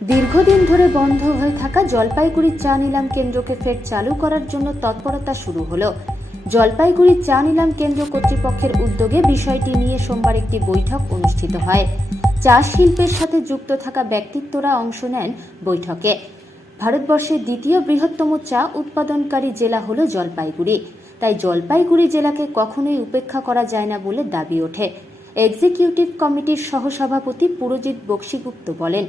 দীর্ঘদিন ধরে বন্ধ হয়ে থাকা জলপাইগুড়ি চা নিলাম কেন্দ্রকে ফের চালু করার জন্য তৎপরতা শুরু হলো। জলপাইগুড়ি চা নিলাম কেন্দ্র কর্তৃপক্ষের উদ্যোগে বিষয়টি নিয়ে সোমবার একটি বৈঠক অনুষ্ঠিত হয়। চা শিল্পের সাথে যুক্ত থাকা ব্যক্তিত্বরা অংশ নেন বৈঠকে। ভারতবর্ষের দ্বিতীয় বৃহত্তম চা উৎপাদনকারী জেলা হলো জলপাইগুড়ি, তাই জলপাইগুড়ি জেলাকে কখনোই উপেক্ষা করা যায় না বলে দাবি ওঠে। এক্সিকিউটিভ কমিটির সহসভাপতি পুরজিৎ বক্সিগুপ্ত বলেন,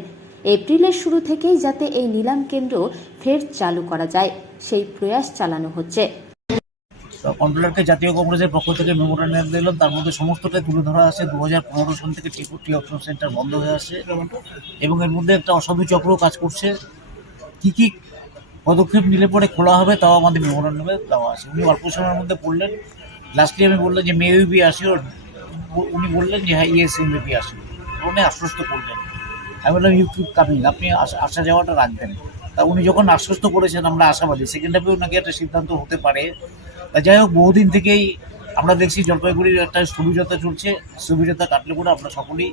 এপ্রিলের শুরু থেকেই যাতে এই নিলাম কেন্দ্র ফের চালু করা যায় সেই প্রয়াস চালানো হচ্ছে। কন্ট্রোলারকে জাতীয় কংগ্রেসের পক্ষ থেকে মেমোরেন্ডাম দিলাম, তার মধ্যে সমস্তটাই তুলে ধরা আছে। 2015 সাল থেকে টি অপশন সেন্টার বন্ধ হয়ে আসছে এবং এর মধ্যে একটা অসাধু চক্র কাজ করছে। কি কি পদক্ষেপ নিলে পরে খোলা হবে তাও আমাদের মেমোরেন্ডামে দেওয়া আছে। উনি অল্প সময়ের মধ্যে বললেন, লাস্টলি আমি বললাম যে মেবি আসি, উনি বললেন যে হ্যাঁ ইয়েস মেবি আসি, উনি আশ্বস্ত করলেন। আমি বললাম ইউ কিপ কামিং, আপনি আসা যাওয়াটা রাখবেন। তা উনি যখন আশ্বস্ত করেছেন আমরা আশাবাদী সেকেন্ড হাফেও নাকি একটা সিদ্ধান্ত হতে পারে। তা যাই হোক, বহুদিন থেকেই আমরা দেখছি জলপাইগুড়ির একটা স্থবিরতা চলছে। স্থবিরতা কাটলে করে আমরা সকলেই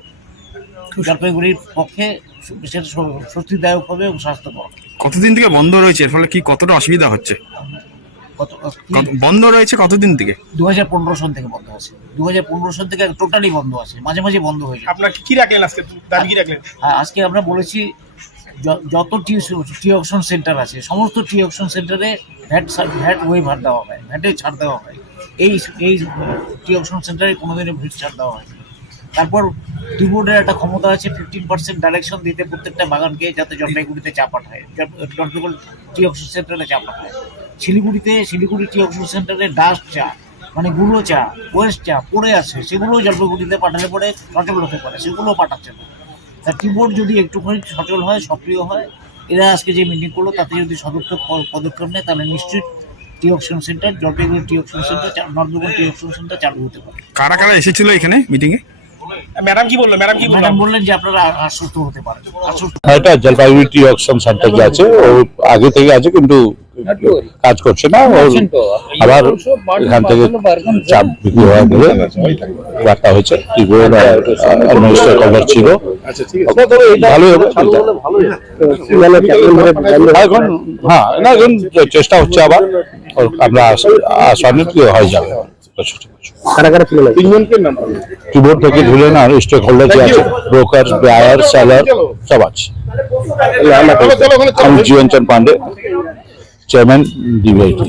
জলপাইগুড়ির পক্ষে সেটা স্বস্তিদায়ক হবে এবং স্বাস্থ্যকর। কতদিন থেকে বন্ধ রয়েছে, এর ফলে কি কতটা অসুবিধা হচ্ছে? বন্ধ রয়েছে কতদিন থেকে? 2015 সাল থেকে বন্ধ আছে। 2015 সাল থেকে টোটালি বন্ধ আছে, মাঝে মাঝে বন্ধ হয়ে যায়। আপনারা কি রাখলেন আজকে, দাবি কি রাখলেন? আজকে আমরা বলেছি যত টি অকশন সেন্টার আছে সমস্ত টি অকশন সেন্টারে ভ্যাট ওয়েভার দেওয়া হয়, ভ্যাটে ছাড় দেওয়া হয়। এই টি অকশন সেন্টারে কোনোদিনও ভ্যাট ছাড় দেওয়া হয়। তারপর টি বোর্ডের একটা ক্ষমতা আছে 15% ডাইরেকশন দিতে প্রত্যেকটা বাগানকে, যাতে জলপাইগুড়িতে চা পাঠায়, জলপাইগুড়ি টি অকশন সেন্টারে চা পাঠায়। শিলিগুড়ি টি অকশন সেন্টারে ডাস্ট চা, মানে গুঁড়ো চা, ওয়েস্ট চা পড়ে আছে, সেগুলোও জলপাইগুড়িতে পাঠালে পরে সচল হতে পারে, সেগুলোও পাঠাচ্ছে না। তা টি বোর্ড যদি একটুখানি সচল হয়, সক্রিয় হয়, এরা আজকে যে মিটিং করলো তাতে যদি সদর্থক পদক্ষেপ নেয় তাহলে নিশ্চিত টি অকশন সেন্টার, জলপাইগুড়ি টি অকশন সেন্টার, নর্থ বেঙ্গল টি অকশন সেন্টার চালু হতে পারে। কারা কারা এসেছিল এখানে মিটিংয়ে? ম্যাডাম কি বললো? ম্যাডাম বললেন যে আপনারা আশ্বস্ত হতে পারেন। এটা জলপাইগুড়ি টি অকশন সেন্টার যে আছে ও আগে থেকে আছে কিন্তু কাজ করছে না। ওর আবার এখান থেকে চাপ বিক্রি হয়ে গেলে বার্তা হয়েছে, টি বোর্ড অ্যাডমিনিস্ট্রেটর কভার ছিল, ভালোই হবে। এখন হ্যাঁ না, এখন চেষ্টা হচ্ছে আবার, আমরা আসামি হয়ে যাবে। कीबोर्ड থেকে ধুলে না, স্টেক হোল্ডার যে আছে, ব্রোকার, বায়ার, সেলার সব আছে। আমি জীবন চন্দ্র পান্ডে, চেয়ারম্যান ডিবিআইটি।